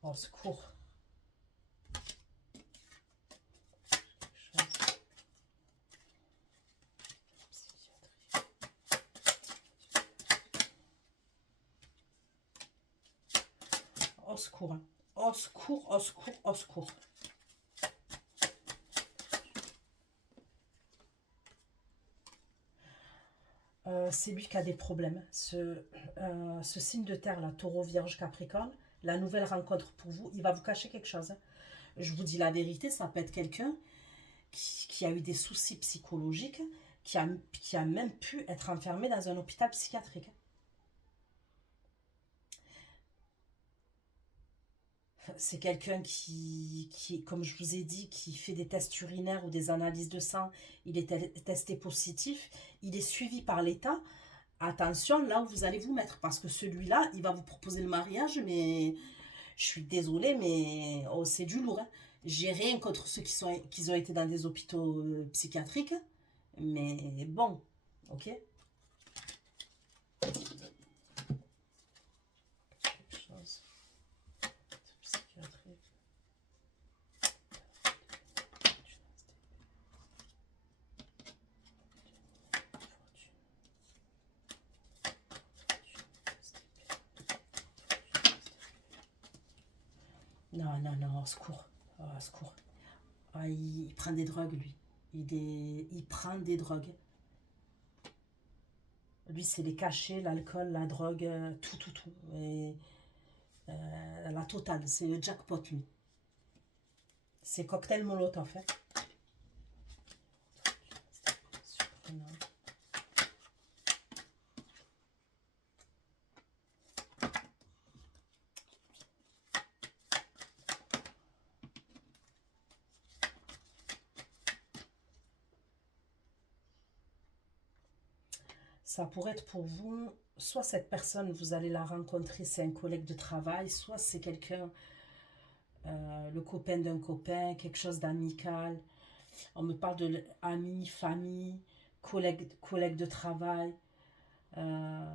Au secours. Au secours. Hein. Au secours, au secours, au secours. C'est lui qui a des problèmes. Ce signe de terre, là, taureau, vierge, capricorne, la nouvelle rencontre pour vous, il va vous cacher quelque chose. Hein. Je vous dis la vérité, ça peut être quelqu'un qui a eu des soucis psychologiques, qui a même pu être enfermé dans un hôpital psychiatrique. C'est quelqu'un comme je vous ai dit, qui fait des tests urinaires ou des analyses de sang. Il est testé positif. Il est suivi par l'État. Attention là où vous allez vous mettre. Parce que celui-là, il va vous proposer le mariage. Mais je suis désolée, mais oh, c'est du lourd. Hein. J'ai rien contre ceux qui ont été dans des hôpitaux psychiatriques. Mais bon, ok. Non, non, non, au secours. Au secours. Ah, il prend des drogues, lui. Il prend des drogues. Lui, c'est les cachets, l'alcool, la drogue, tout, tout, tout. Et, la totale, c'est le jackpot, lui. C'est cocktail molotov, en fait. Surprenant. Ça pourrait être pour vous, soit cette personne, vous allez la rencontrer, c'est un collègue de travail, soit c'est quelqu'un, le copain d'un copain, quelque chose d'amical. On me parle de amis, famille, collègue de travail. Euh,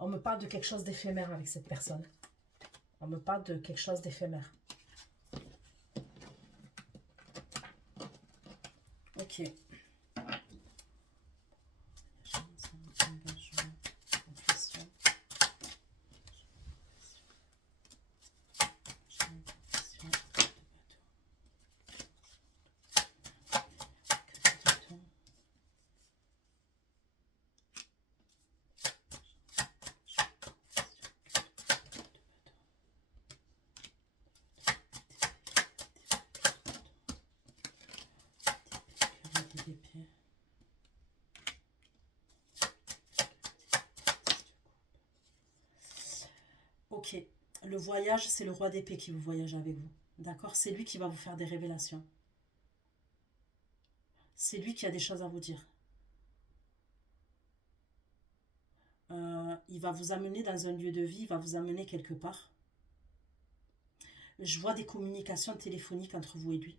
on me parle de quelque chose d'éphémère avec cette personne. On me parle de quelque chose d'éphémère. Ok. Ok, le voyage, c'est le roi d'épée qui vous voyage avec vous. D'accord? C'est lui qui va vous faire des révélations. C'est lui qui a des choses à vous dire. Il va vous amener dans un lieu de vie, il va vous amener quelque part. Je vois des communications téléphoniques entre vous et lui.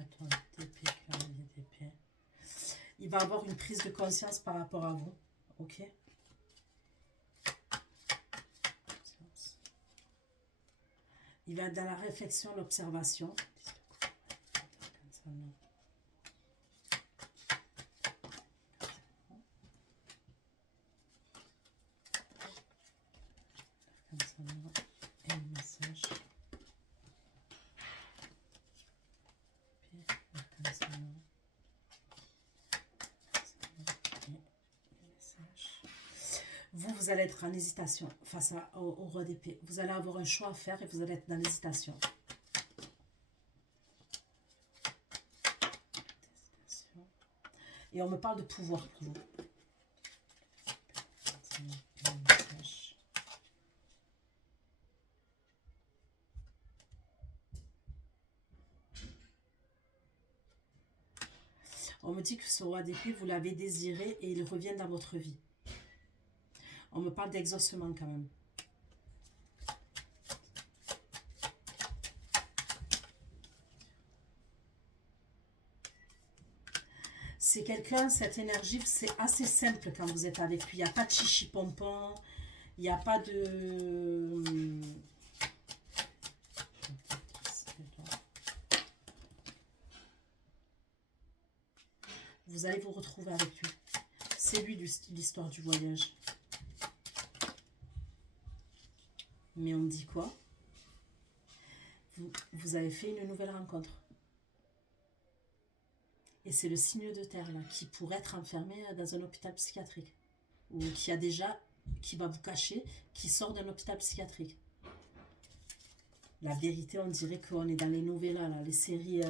Bâton d'épée, cavalier d'épée. Il va avoir une prise de conscience par rapport à vous. Ok. Il va être dans la réflexion, l'observation. Et le message. Vous allez être en hésitation face au roi d'épée. Vous allez avoir un choix à faire et vous allez être dans l'hésitation. Et on me parle de pouvoir pour vous. On me dit que ce roi d'épée, vous l'avez désiré et il revient dans votre vie. On me parle d'exaucement quand même. C'est quelqu'un, cette énergie, c'est assez simple quand vous êtes avec lui. Il n'y a pas de chichi-pompon, il n'y a pas de... Vous allez vous retrouver avec lui. C'est lui l'histoire du voyage. Mais on dit quoi? Vous avez fait une nouvelle rencontre. Et c'est le signe de terre là, qui pourrait être enfermé dans un hôpital psychiatrique. Ou qui va vous cacher, qui sort d'un hôpital psychiatrique. La vérité, on dirait qu'on est dans les novellas, là, les séries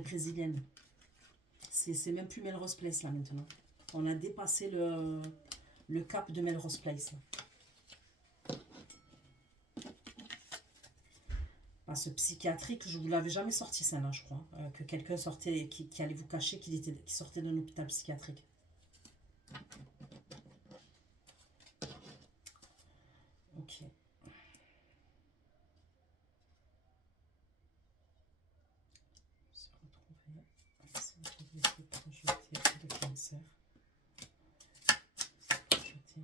brésiliennes. C'est même plus Melrose Place là maintenant. On a dépassé le cap de Melrose Place. Là. Ce psychiatrique, je ne vous l'avais jamais sorti ça là, je crois. Que quelqu'un sortait, qui allait vous cacher qui sortait d'un hôpital psychiatrique. Ok. Se retrouver. Projeter le cancer. Projeter.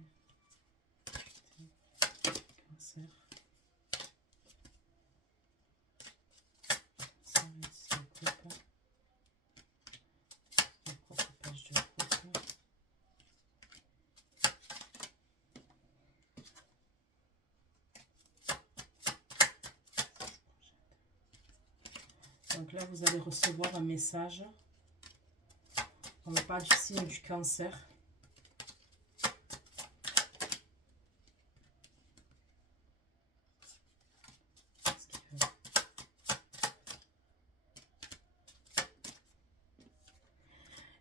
Cancer. Donc là, vous allez recevoir un message. On ne parle du signe du cancer.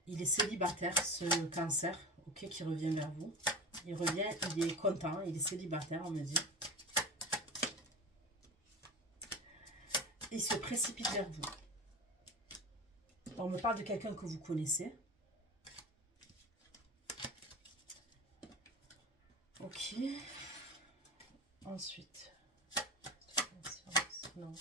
Il est célibataire, ce cancer, ok, qui revient vers vous. Il revient, il est content, il est célibataire, on me dit. Il se précipite vers vous. On me parle de quelqu'un que vous connaissez. Ok. Ensuite. Non.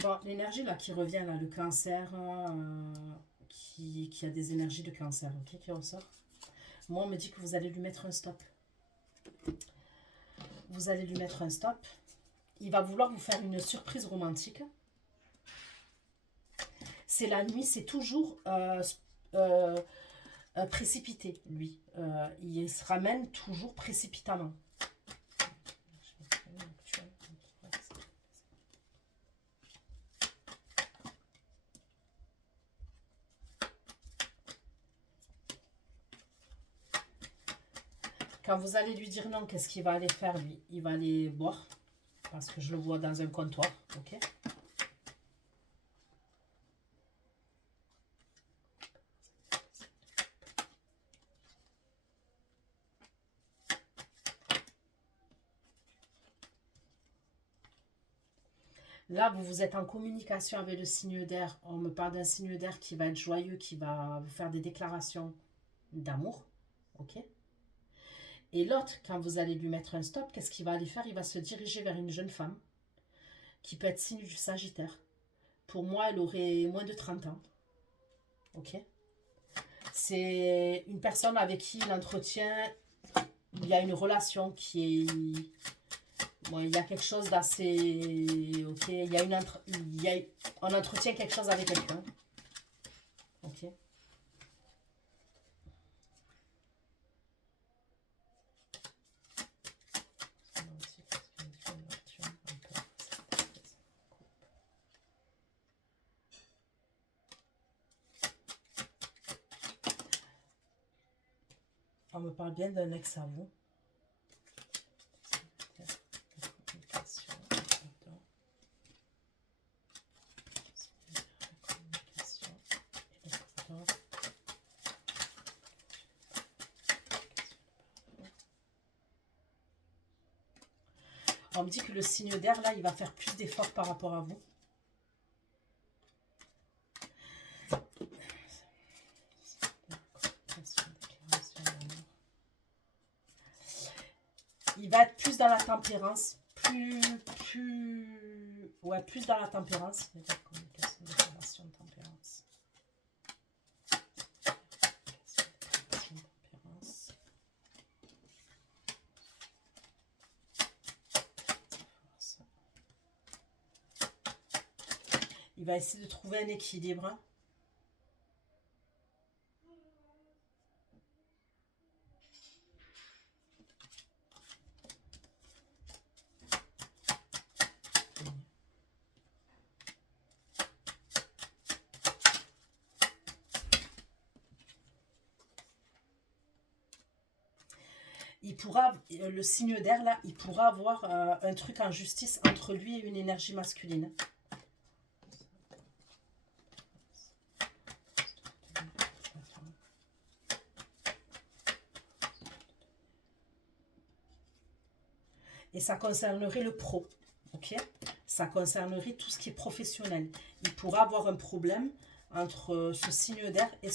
Bon, l'énergie là qui revient, là, le cancer, qui a des énergies de cancer, ok, qui ressort. Moi, on me dit que vous allez lui mettre un stop. Vous allez lui mettre un stop. Il va vouloir vous faire une surprise romantique. C'est la nuit, c'est toujours précipité, lui. Il se ramène toujours précipitamment. Quand vous allez lui dire non, qu'est-ce qu'il va aller faire, lui? Il va aller boire. Parce que je le vois dans un comptoir, ok? Là, vous êtes en communication avec le signe d'air. On me parle d'un signe d'air qui va être joyeux, qui va vous faire des déclarations d'amour, ok? Et l'autre, quand vous allez lui mettre un stop, qu'est-ce qu'il va aller faire? Il va se diriger vers une jeune femme qui peut être signe du Sagittaire. Pour moi, elle aurait moins de 30 ans, ok? C'est une personne avec qui l'entretien, il y a une relation qui est... Bon, il y a quelque chose d'assez... Ok, on entretient quelque chose avec quelqu'un. Ok. On me parle bien d'un ex à vous. On me dit que le signe d'air, là, il va faire plus d'efforts par rapport à vous. Il va être plus dans la tempérance. Ouais, plus dans la tempérance. Communication, déclaration, tempérance. Il va essayer de trouver un équilibre. Le signe d'air là, il pourra avoir un truc en justice entre lui et une énergie masculine. Et ça concernerait le pro, ok? Ça concernerait tout ce qui est professionnel. Il pourra avoir un problème entre ce signe d'air et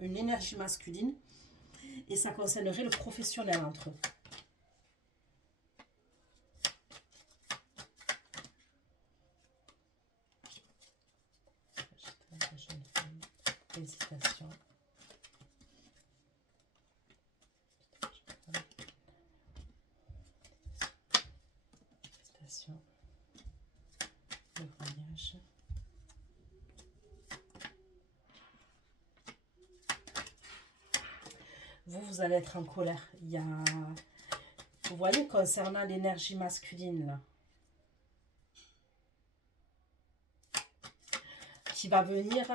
une énergie masculine. Et ça concernerait le professionnel entre eux. Hésitation. Hésitation. Le voyage. Vous allez être en colère. Il y a... Vous voyez, concernant l'énergie masculine, là, qui va venir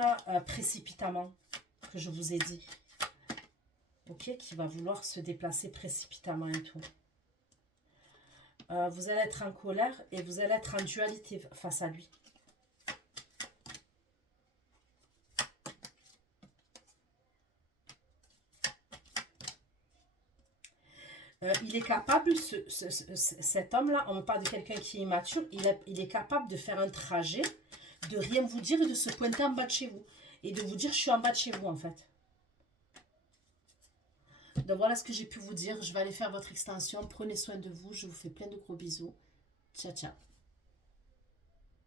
précipitamment, que je vous ai dit. Ok, qui va vouloir se déplacer précipitamment et tout. Vous allez être en colère et vous allez être en dualité face à lui. Il est capable, cet homme-là, on me parle de quelqu'un qui est immature, il est capable de faire un trajet, de rien vous dire et de se pointer en bas de chez vous. Et de vous dire, je suis en bas de chez vous, en fait. Donc voilà ce que j'ai pu vous dire. Je vais aller faire votre extension. Prenez soin de vous. Je vous fais plein de gros bisous. Ciao, ciao.